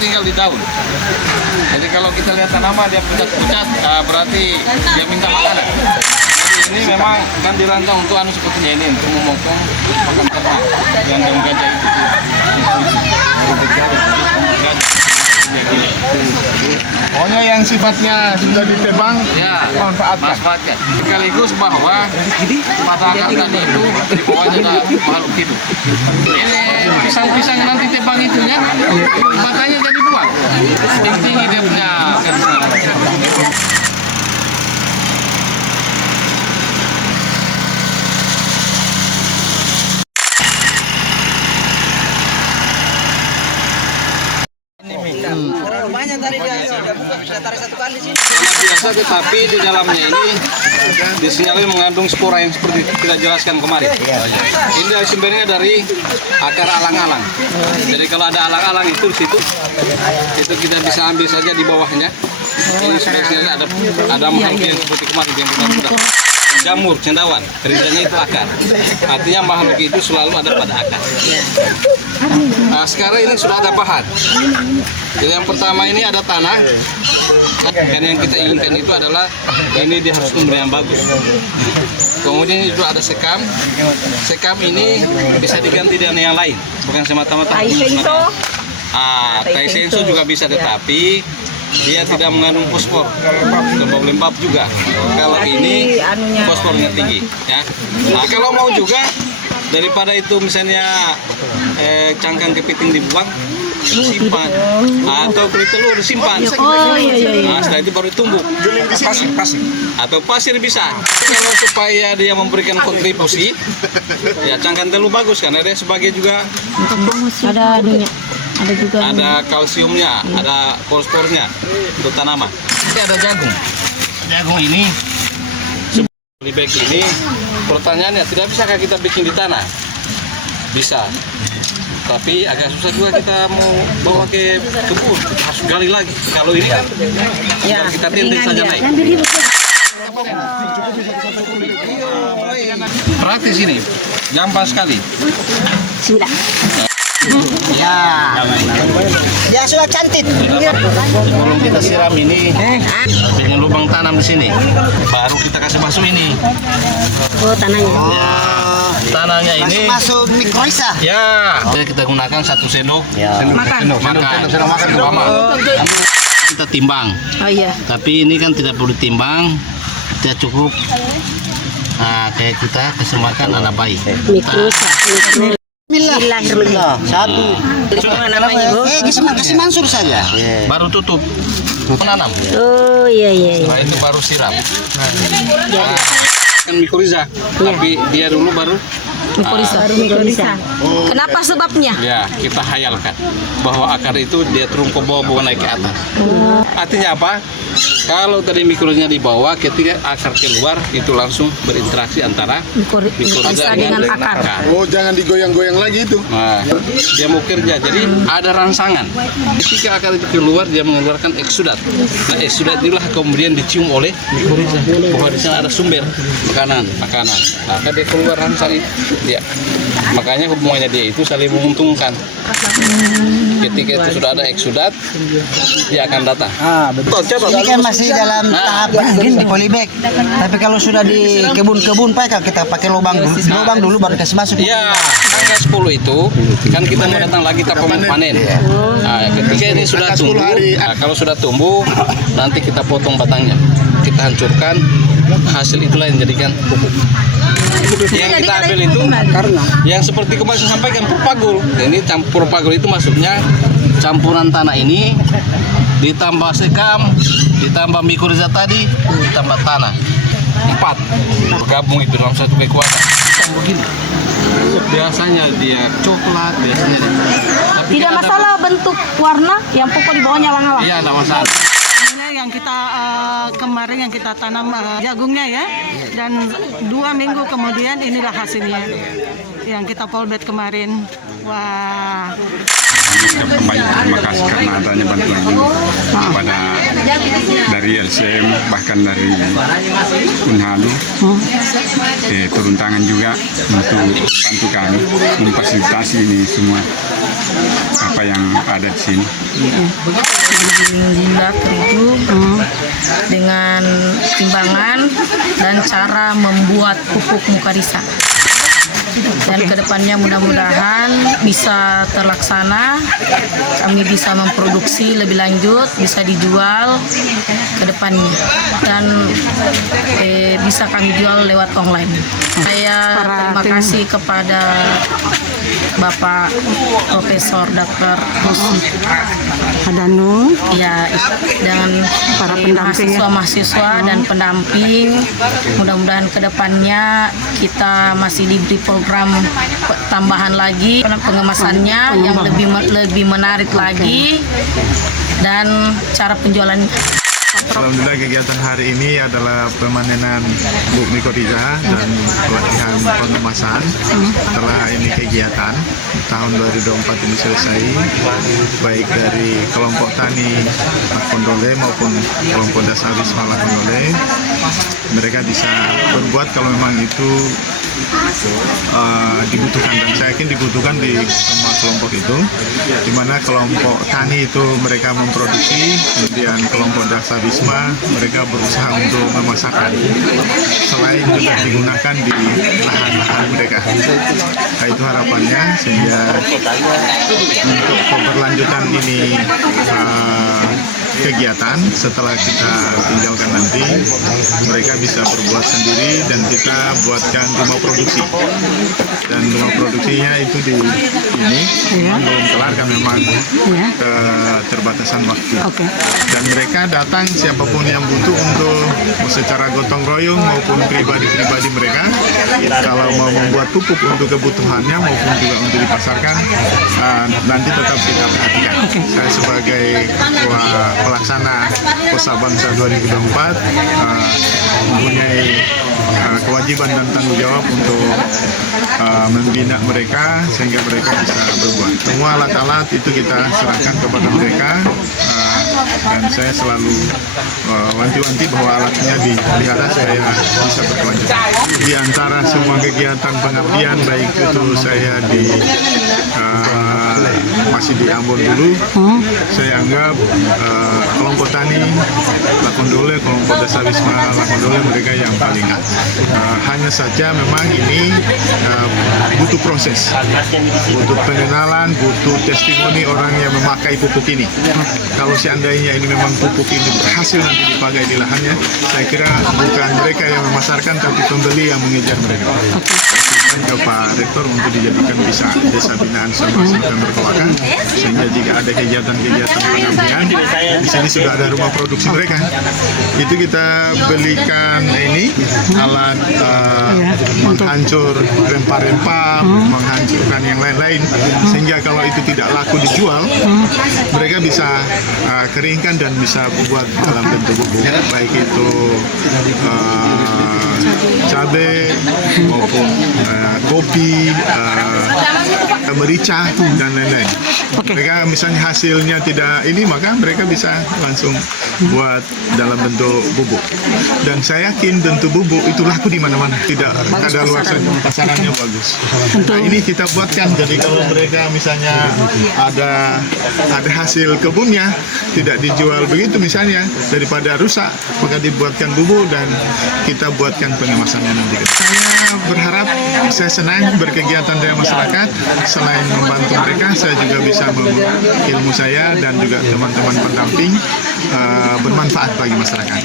tinggal di daun. Jadi kalau kita lihat tanaman dia pucat-pucat, berarti dia minta makanan. Jadi ini memang kan dirancang untuk sepertinya ini, untuk memotong pakan ternak yang daun gajah itu. Pokoknya yang sifatnya sudah ditebang, Ya, manfaatkan. Sekaligus bahwa pada akar tadi itu di bawahnya ada makhluk hidup. Ini pisang-pisang yang nanti tebang itu ya, matanya jadi buang. Tinggi dia punya. Rumahnya tadi dia tarik satu kali sih. Biasa, tetapi di dalamnya ini disinyalir mengandung spora yang seperti kita jelaskan kemarin. Ini sumbernya dari akar alang-alang. Jadi kalau ada alang-alang itu di situ, itu kita bisa ambil saja di bawahnya. Ini sebenarnya ada makhluk yang seperti kemarin yang kita jamur, cendawan, kerjanya itu akar. Artinya makhluk itu selalu ada pada akar. Nah, sekarang ini sudah ada bahan. Jadi yang pertama ini ada tanah. Dan yang kita inginkan itu adalah ini dia harus tumbuh yang bagus. Kemudian itu ada sekam. Sekam ini bisa diganti dengan yang lain, bukan semata-mata. Tai senso juga bisa, tetapi dia tidak mengandung fosfor, lembab juga. Kalau ini fosfornya tinggi, ya. Nah, kalau mau juga daripada itu misalnya cangkang kepiting dibuang, simpan, atau kulit telur disimpan. Nah, setelah itu baru tumbuh. Pasir. Atau pasir bisa. Kalau supaya dia memberikan kontribusi, ya cangkang telur bagus karena dia sebagai juga ada kalsiumnya, ada fosfornya untuk tanaman. Ini ada jagung. Jagung ini, polybag ini, pertanyaannya tidak bisakah kita bikin di tanah? Bisa. Tapi agak susah juga kita mau bawa ke kebun, harus gali lagi. Kalau ini kan kita tinting saja naik. Praktis ini, gampang sekali. Ya sudah cantik. Sebelum kita siram ini dengan lubang tanam di sini, baru kita kasih masuk ini. Oh, tanahnya. Tanahnya ini Masuk mikroisa. ya. Kita gunakan 1 sendok. Makan. Kita timbang. Oh iya. Tapi ini kan tidak perlu timbang. Kita cukup. Nah, kayak kita kasih makan anak bayi. Bismillah. Satu. Namanya Bu? Kasih mansur saja. Baru tutup. Menanam. Oh iya. Setelah itu baru siram. Kan mikoriza, tapi dia dulu baru Mikorisa. Kenapa sebabnya? ya kita hayalkan bahwa akar itu dia turun ke bawah naik ke atas. Artinya apa? Kalau tadi mikronya di bawah, ketika akar keluar itu langsung berinteraksi antara mikoriza dengan akar. Oh, jangan digoyang-goyang lagi itu. Nah, dia mau kerja, jadi ada rangsangan. Ketika akar itu keluar, dia mengeluarkan eksudat. Nah, eksudat itulah kemudian dicium oleh mikoriza bahwa di sana ada sumber makanan. Maka dia keluar rangsang itu. Ya. Makanya hubungannya dia itu saling menguntungkan. Ketika itu sudah ada eksudat, dia akan datang. Betul. Ini kan masih dalam tahap di polybag. Tapi kalau sudah di kebun-kebun Pak, kita pakai lubang dulu baru kasih masuk. Ya, tanggal 10 itu kan kita mau datang lagi kita panen. Nah, ketika ini sudah tumbuh, kalau sudah tumbuh, nanti kita potong batangnya, kita hancurkan, hasil itulah yang jadikan pupuk. Yang kita ambil itu yang seperti kemarin saya sampaikan purpagul. Ini purpagul itu maksudnya campuran tanah ini ditambah sekam, ditambah mikoriza tadi, ditambah tanah. 4 gabung itu dalam satu kekuatan. Begini. Biasanya dia coklat, biasanya dia. Tidak masalah bentuk warna, yang pokok di bawahnya alang-alang. Iya, tidak masalah. Yang kita kemarin yang kita tanam jagungnya ya, dan 2 minggu kemudian inilah hasilnya yang kita polbet kemarin. Wah. kami kembali terima kasih karena adanya bantuan ini kepada dari LCM bahkan dari Unhalu turun tangan juga untuk membantu kami memfasilitasi ini semua apa yang ada di sini. Gula terigu dengan timbangan dan cara membuat pupuk mukarisa. Dan kedepannya mudah-mudahan bisa terlaksana, kami bisa memproduksi lebih lanjut, bisa dijual ke depannya dan bisa kami jual lewat online. Saya terima kasih kepada Bapak Profesor Dr. Husni Hadanu, ya, dengan para pendamping, mahasiswa dan pendamping. Mudah-mudahan kedepannya kita masih diberi program tambahan lagi pengemasannya yang lebih menarik lagi dan cara penjualan. Alhamdulillah kegiatan hari ini adalah pemanenan bubuk mikoriza dan pelatihan pengemasan. Setelah ini kegiatan tahun 2024 ini selesai, baik dari kelompok tani Lakondole maupun kelompok dasar Wisma Lakondole, mereka bisa berbuat kalau memang itu dibutuhkan, dan saya yakin dibutuhkan di semua kelompok itu, di mana kelompok tani itu mereka memproduksi, kemudian kelompok dasar Wisma mereka berusaha untuk memasarkan selain juga digunakan di lahan-lahan mereka. Nah, itu harapannya sehingga untuk keberlanjutan ini kegiatan setelah kita tinggalkan nanti mereka bisa berbuat sendiri dan kita buatkan rumah produksi, dan rumah produksinya itu di ini belum kelar kan memang keterbatasan waktu. Dan mereka datang siapapun yang butuh untuk secara gotong royong maupun pribadi-pribadi mereka kalau mau membuat pupuk untuk kebutuhannya maupun juga untuk dipasarkan, nanti tetap kita perhatikan. Saya sebagai pelaksana Posa Bangsa 2024 mempunyai kewajiban dan tanggung jawab untuk membina mereka sehingga mereka bisa berbuat. Semua alat-alat itu kita serahkan kepada mereka, dan saya selalu wanti-wanti bahwa alatnya dipelihara supaya bisa berkelanjutan. Di antara semua kegiatan pengabdian, baik itu saya masih di Ambon dulu, saya anggap kelompok tani Lakondole, kelompok dasar Wisma Lakondole mereka yang paling hanya saja memang ini butuh proses, butuh pengenalan, butuh testimoni orang yang memakai pupuk ini. Kalau seandainya ini memang pupuk ini berhasil nanti dipakai di lahannya, saya kira bukan mereka yang memasarkan tapi pembeli yang mengejar mereka. Ke Pak Rektor untuk dijadikan bisa desa binaan sama September Kelaka, sehingga jika ada kegiatan-kegiatan pengabdian di sini sudah ada rumah produksi mereka. Itu kita belikan ini alat menghancur rempah-rempah, menghancurkan yang lain-lain, sehingga kalau itu tidak laku dijual, mereka bisa keringkan dan bisa buat dalam bentuk bubuk, baik itu cabai maupun kopi, merica dan lain-lain. Mereka misalnya hasilnya tidak ini, maka mereka bisa langsung buat dalam bentuk bubuk. Dan saya yakin bentuk bubuk itu laku di mana-mana, tidak ada luar pasarannya bagus. Nah, ini kita buatkan, jadi kalau mereka misalnya ada hasil kebunnya tidak dijual begitu misalnya, daripada rusak maka dibuatkan bubuk dan kita buatkan pengemasannya nanti. Saya berharap, saya senang berkegiatan dengan masyarakat. Selain membantu mereka, saya juga bisa ilmu saya dan juga teman-teman pendamping bermanfaat bagi masyarakat.